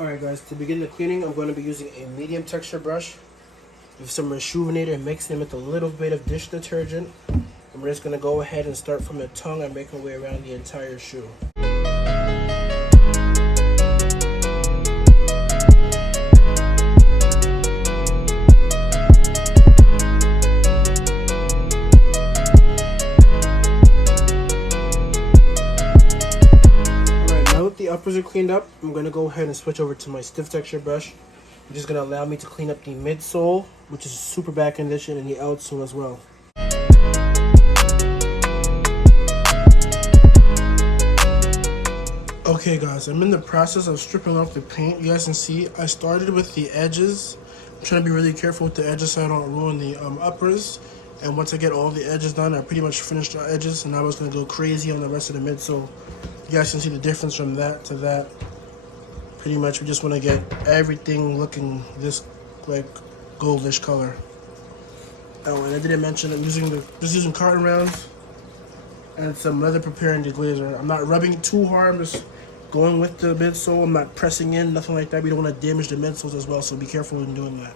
Alright guys, to begin the cleaning, I'm going to be using a medium texture brush with some rejuvenator and mixing it with a little bit of dish detergent. And we're just going to go ahead and start from the tongue and make our way around the entire shoe. The uppers are cleaned up. I'm going to go ahead and switch over to my stiff texture brush, which is going to allow me to clean up the midsole, which is super bad condition, and the outsole as well. Okay guys, I'm in the process of stripping off the paint. You guys can see I started with the edges. I'm trying to be really careful with the edges so I don't ruin the uppers. And once I get all the edges done, I pretty much finished the edges, and now I was going to go crazy on the rest of the midsole. You guys can see the difference from that to that. Pretty much we just want to get everything looking this like goldish color. Oh, and I didn't mention I'm just using cotton rounds and some leather preparing deglazer. I'm not rubbing it too hard, I'm just going with the midsole. I'm not pressing in, nothing like that. We don't want to damage the midsoles as well, so be careful when doing that.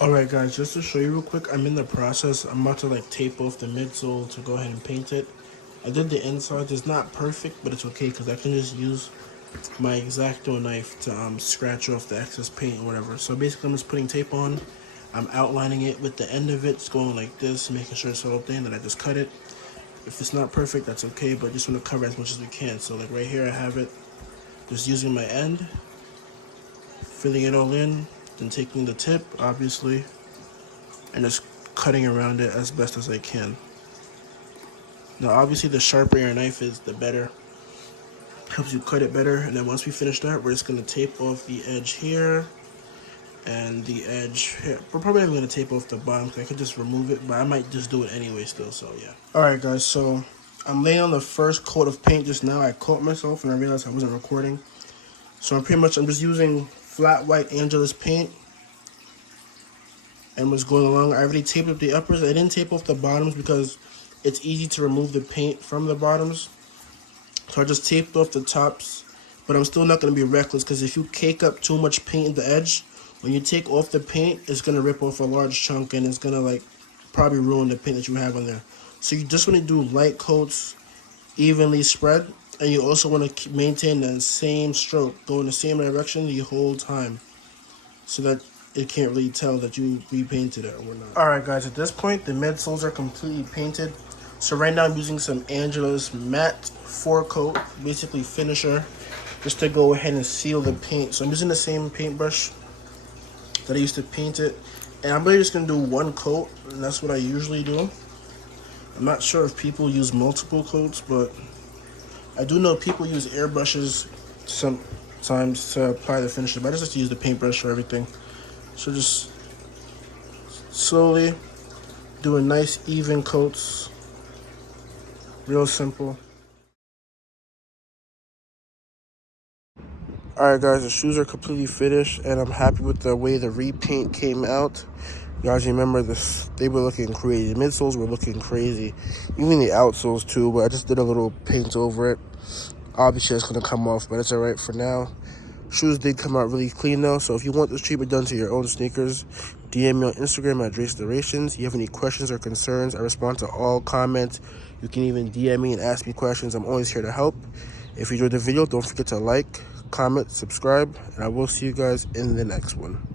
Alright guys, just to show you real quick, I'm in the process. I'm about to like tape off the midsole to go ahead and paint it. I did the inside. It's not perfect, but it's okay because I can just use my X-Acto knife to scratch off the excess paint or whatever. So basically I'm just putting tape on. I'm outlining it with the end of it. It's going like this, making sure it's all thin, then I just cut it. If it's not perfect, that's okay, but I just want to cover as much as we can. So like right here I have it, just using my end, filling it all in, then taking the tip, obviously, and just cutting around it as best as I can. Now, obviously, the sharper your knife is, the better. Helps you cut it better. And then once we finish that, we're just going to tape off the edge here and the edge here. We're probably not going to tape off the bottom because I could just remove it, but I might just do it anyway still, so yeah. Alright guys, so I'm laying on the first coat of paint just now. I caught myself and I realized I wasn't recording. So I'm just using flat white Angelus paint and was going along. I already taped up the uppers. I didn't tape off the bottoms because it's easy to remove the paint from the bottoms. So I just taped off the tops, but I'm still not going to be reckless because if you cake up too much paint in the edge, when you take off the paint, it's going to rip off a large chunk and it's going to like probably ruin the paint that you have on there. So you just want to do light coats, evenly spread, and you also want to maintain the same stroke, go in the same direction the whole time so that it can't really tell that you repainted it or not. Alright guys, at this point the midsoles are completely painted. So right now I'm using some Angelus matte 4-coat, basically finisher, just to go ahead and seal the paint. So I'm using the same paintbrush that I used to paint it. And I'm really just going to do one coat, and that's what I usually do. I'm not sure if people use multiple coats, but I do know people use airbrushes sometimes to apply the finisher, but I just use the paintbrush for everything. So just slowly doing nice even coats, real simple. Alright guys, the shoes are completely finished and I'm happy with the way the repaint came out. You guys remember this, they were looking crazy. The midsoles were looking crazy. Even the outsoles too, but I just did a little paint over it. Obviously it's going to come off, but it's alright for now. Shoes did come out really clean though, so if you want this treatment done to your own sneakers, DM me on Instagram at DraceDurations. You have any questions or concerns, I respond to all comments. You can even DM me and ask me questions. I'm always here to help. If you enjoyed the video, don't forget to like, comment, subscribe, and I will see you guys in the next one.